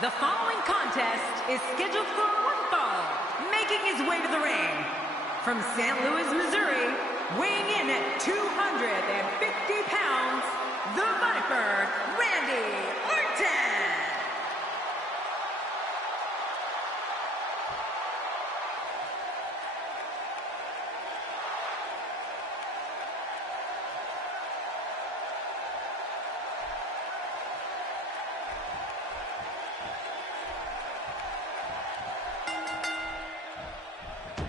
The following contest is scheduled for one fall. Making his way to the ring from St. Louis, Missouri, weighing in at 250 pounds, the Viper, Randy Orton.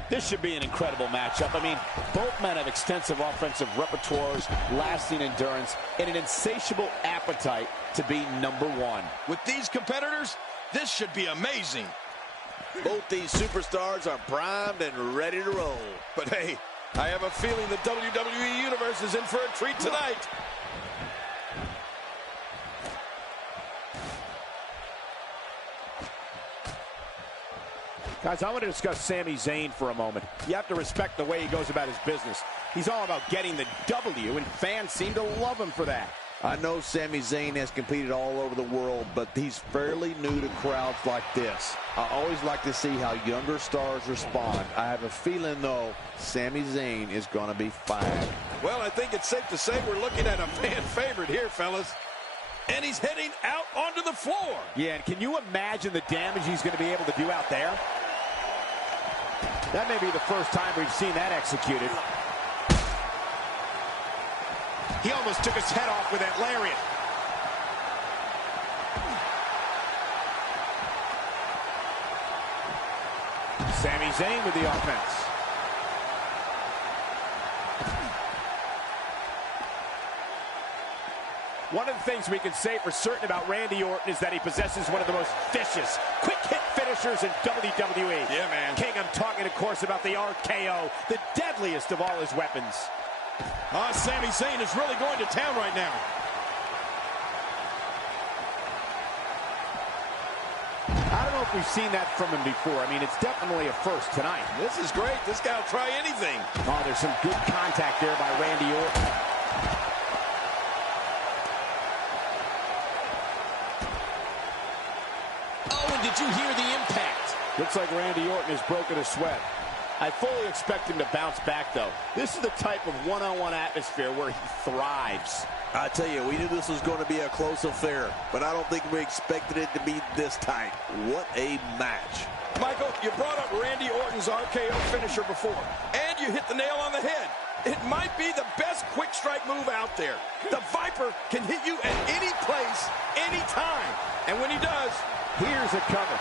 This should be an incredible matchup. I mean, both men have extensive offensive repertoires, lasting endurance, and an insatiable appetite to be number one. With these competitors, this should be amazing. Both these superstars are primed and ready to roll. But hey, I have a feeling the WWE Universe is in for a treat tonight. Guys, I want to discuss Sami Zayn for a moment. You have to respect the way he goes about his business. He's all about getting the W, and fans seem to love him for that. I know Sami Zayn has competed all over the world, but he's fairly new to crowds like this. I always like to see how younger stars respond. I have a feeling, though, Sami Zayn is going to be fine. Well, I think it's safe to say we're looking at a fan favorite here, fellas. And he's heading out onto the floor. Yeah, and can you imagine the damage he's going to be able to do out there? That may be the first time we've seen that executed. He almost took his head off with that lariat. Sami Zayn with the offense. One of the things we can say for certain about Randy Orton is that he possesses one of the most vicious, quick-hit finishers in WWE. Yeah, man. King, I'm talking, of course, about the RKO, the deadliest of all his weapons. Sami Zayn is really going to town right now. I don't know if we've seen that from him before. I mean, it's definitely a first tonight. This is great. This guy will try anything. Oh, there's some good contact there by Randy Orton. Did you hear the impact? Looks like Randy Orton has broken a sweat. I fully expect him to bounce back, though. This is the type of one-on-one atmosphere where he thrives. I tell you, we knew this was going to be a close affair, but I don't think we expected it to be this tight. What a match. Michael, you brought up Randy Orton's RKO finisher before, and you hit the nail on the head. It might be the best quick strike move out there. The Viper can hit you at any place, anytime. And when he does, here's a cover.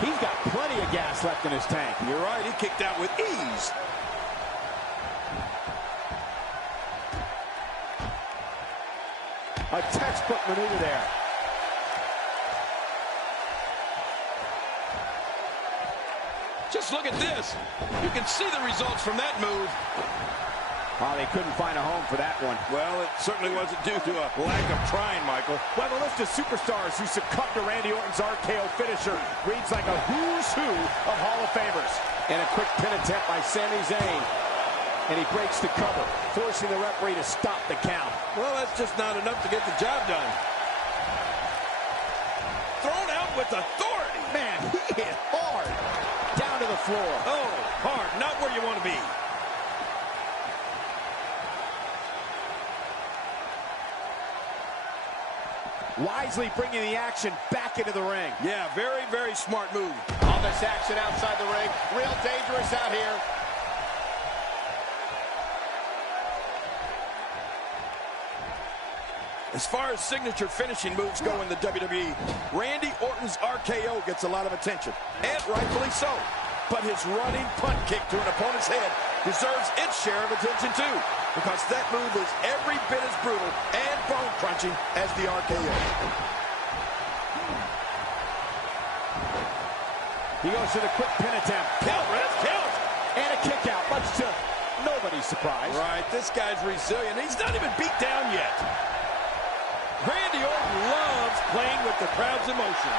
He's got plenty of gas left in his tank. You're right, he kicked out with ease. A textbook maneuver there. Just look at this. You can see the results from that move. Oh, they couldn't find a home for that one. Well, it certainly wasn't due to a lack of trying, Michael. Well, the list of superstars who succumbed to Randy Orton's RKO finisher reads like a who's who of Hall of Famers. And a quick pin attempt by Sami Zayn. And he breaks the cover, forcing the referee to stop the count. Well, that's just not enough to get the job done. Thrown out with authority. Man, he hit hard. Down to the floor. Oh, hard. Not where you want to be. Wisely bringing the action back into the ring. Yeah, very, very smart move. All this action outside the ring. Real dangerous out here. As far as signature finishing moves go in the WWE, Randy Orton's RKO gets a lot of attention, and rightfully so. But his running punt kick to an opponent's head deserves its share of attention too, because that move is every bit as brutal and bone-crunching as the RKO. He goes to the quick pin attempt. Count, ref, count! And a kick out, much to nobody's surprise. Right, this guy's resilient. He's not even beat down yet. Randy Orton loves playing with the crowd's emotion.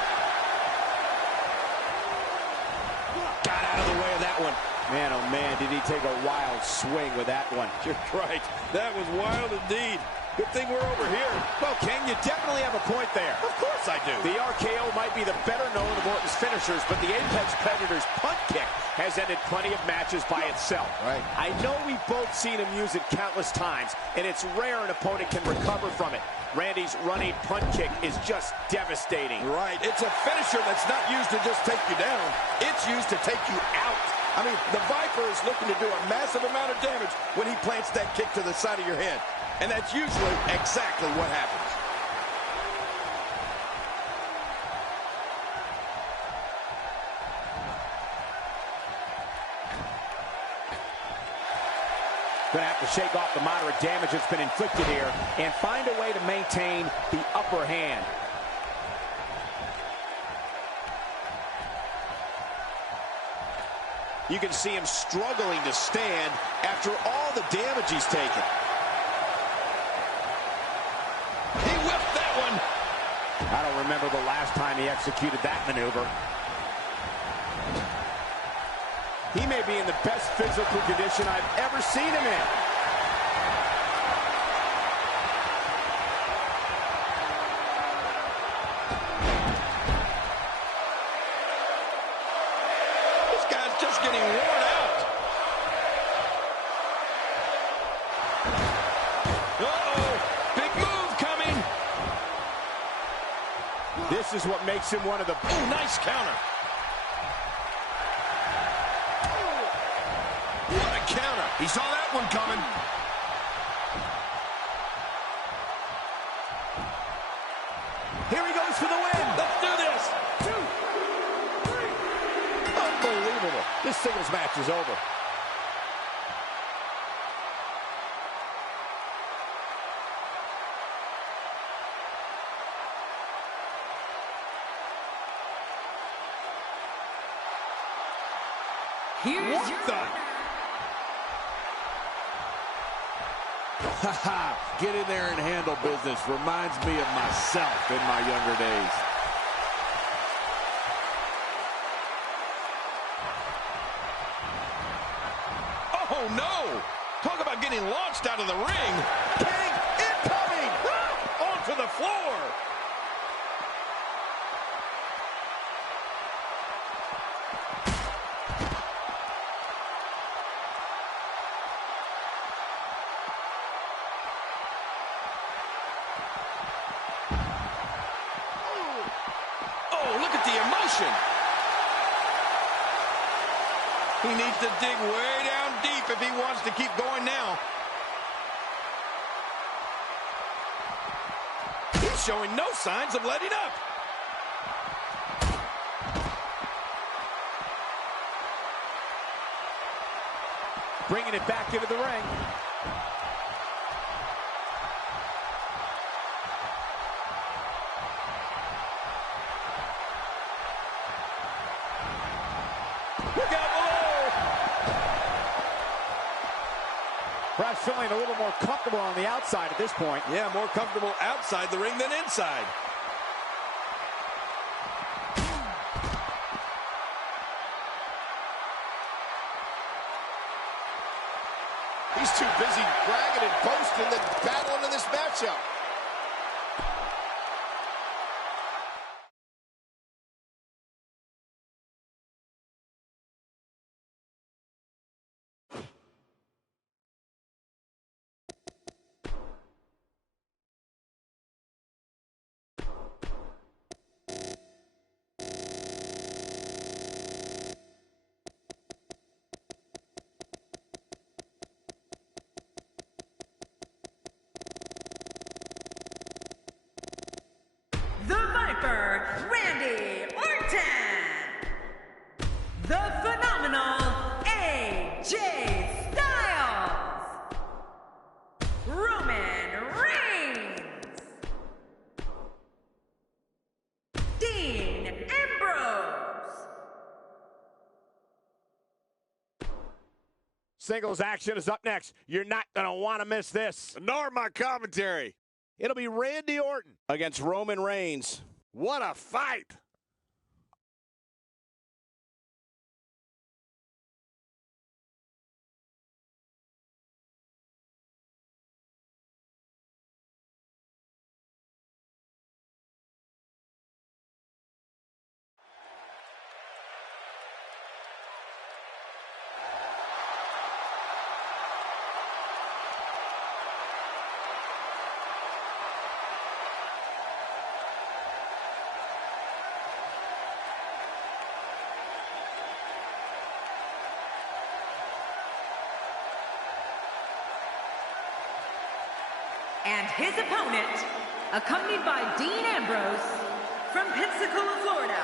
Got out of the way of that one. Man, oh man, did he take a wild swing with that one. You're right. That was wild indeed. Good thing we're over here. Well, King, you definitely have a point there. Of course I do. The RKO might be the better known of Orton's finishers, but the Apex Predator's punt kick has ended plenty of matches by itself. Right. I know we've both seen him use it countless times, and it's rare an opponent can recover from it. Randy's running punt kick is just devastating. Right. It's a finisher that's not used to just take you down. It's used to take you out. I mean, the Viper is looking to do a massive amount of damage when he plants that kick to the side of your head. And that's usually exactly what happens. Going to have to shake off the moderate damage that's been inflicted here and find a way to maintain the upper hand. You can see him struggling to stand after all the damage he's taken. He whipped that one. I don't remember the last time he executed that maneuver. He may be in the best physical condition I've ever seen him in. This guy's just getting worn out. Uh-oh, big move coming. This is what makes him one of the... Ooh, nice counter. What a counter. He saw that one coming. Here he goes for the win. Let's do this. 2, 3. Unbelievable. This singles match is over. Here's your Get in there and handle business. Reminds me of myself in my younger days. Oh, no. Talk about getting launched out of the ring. King incoming. Onto the floor. Look at the emotion. He needs to dig way down deep if he wants to keep going now. He's showing no signs of letting up. bringing it back into the ring. Look out below! Perhaps feeling a little more comfortable on the outside at this point. Yeah, more comfortable outside the ring than inside. He's too busy bragging and boasting than battling in this matchup. The Viper, Randy Orton. The phenomenal AJ Styles. Roman Reigns. Dean Ambrose. Singles action is up next. You're not going to want to miss this. Nor my commentary. It'll be Randy Orton against Roman Reigns. What a fight! And his opponent, accompanied by Dean Ambrose, from Pensacola, Florida,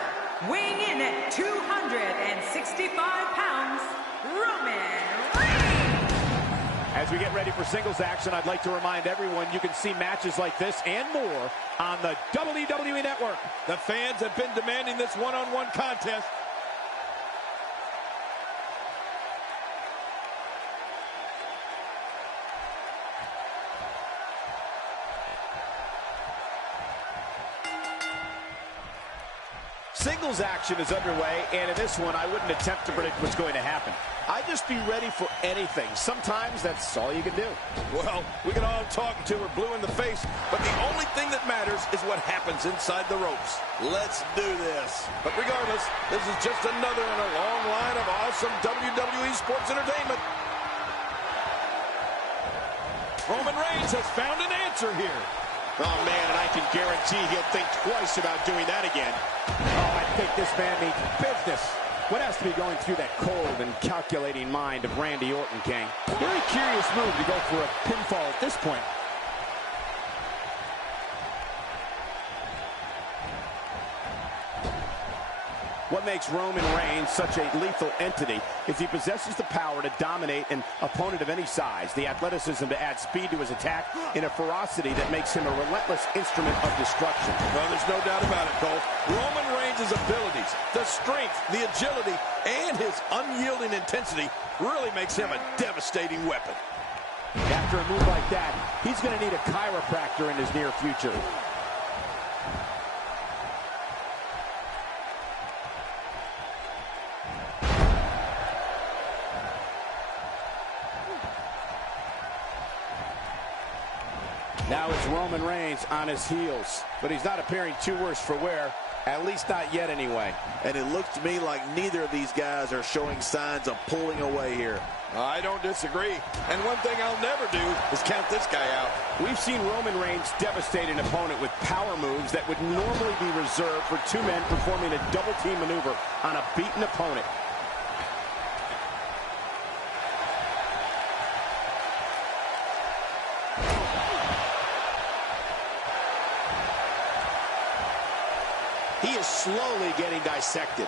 weighing in at 265 pounds, Roman Reigns. As we get ready for singles action, I'd like to remind everyone you can see matches like this and more on the WWE Network. The fans have been demanding this one-on-one contest. Singles action is underway, and in this one, I wouldn't attempt to predict what's going to happen. I'd just be ready for anything. Sometimes that's all you can do. Well, we can all talk until we're blue in the face, but the only thing that matters is what happens inside the ropes. Let's do this. But regardless, this is just another in a long line of awesome WWE sports entertainment. Roman Reigns has found an answer here. Oh, man, and I can guarantee he'll think twice about doing that again. Oh, I think this man means business. What has to be going through that cold and calculating mind of Randy Orton, King? Very curious move to go for a pinfall at this point. What makes Roman Reigns such a lethal entity is he possesses the power to dominate an opponent of any size, the athleticism to add speed to his attack, and a ferocity that makes him a relentless instrument of destruction. Well, there's no doubt about it, Cole. Roman Reigns' abilities, the strength, the agility, and his unyielding intensity really makes him a devastating weapon. After a move like that, he's going to need a chiropractor in his near future. Now it's Roman Reigns on his heels, but he's not appearing too worse for wear, at least not yet anyway. And it looks to me like neither of these guys are showing signs of pulling away here. I don't disagree. And one thing I'll never do is count this guy out. We've seen Roman Reigns devastate an opponent with power moves that would normally be reserved for two men performing a double-team maneuver on a beaten opponent. He is slowly getting dissected.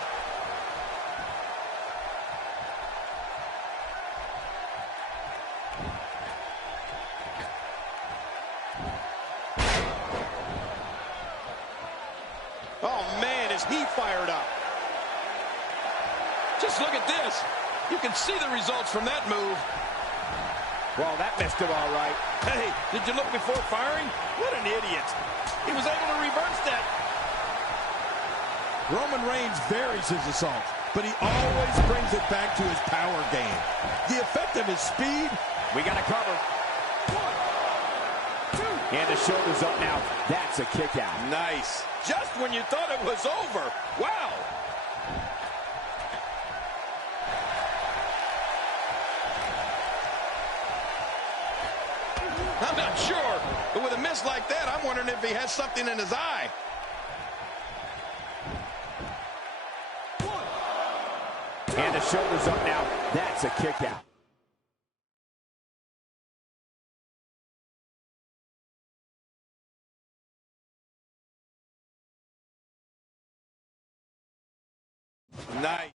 is he fired up. Just look at this. You can see the results from that move. Well, that missed him all right. Hey, did you look before firing? What an idiot. He was able to reverse that. Roman Reigns varies his assault, but he always brings it back to his power game. The effect of his speed. We got to cover. 1, 2. And the shoulder's up now. That's a kick out. Nice. Just when you thought it was over. Wow. I'm not sure, but with a miss like that, I'm wondering if he has something in his eye. And the shoulder's up now. That's a kick out. Nice.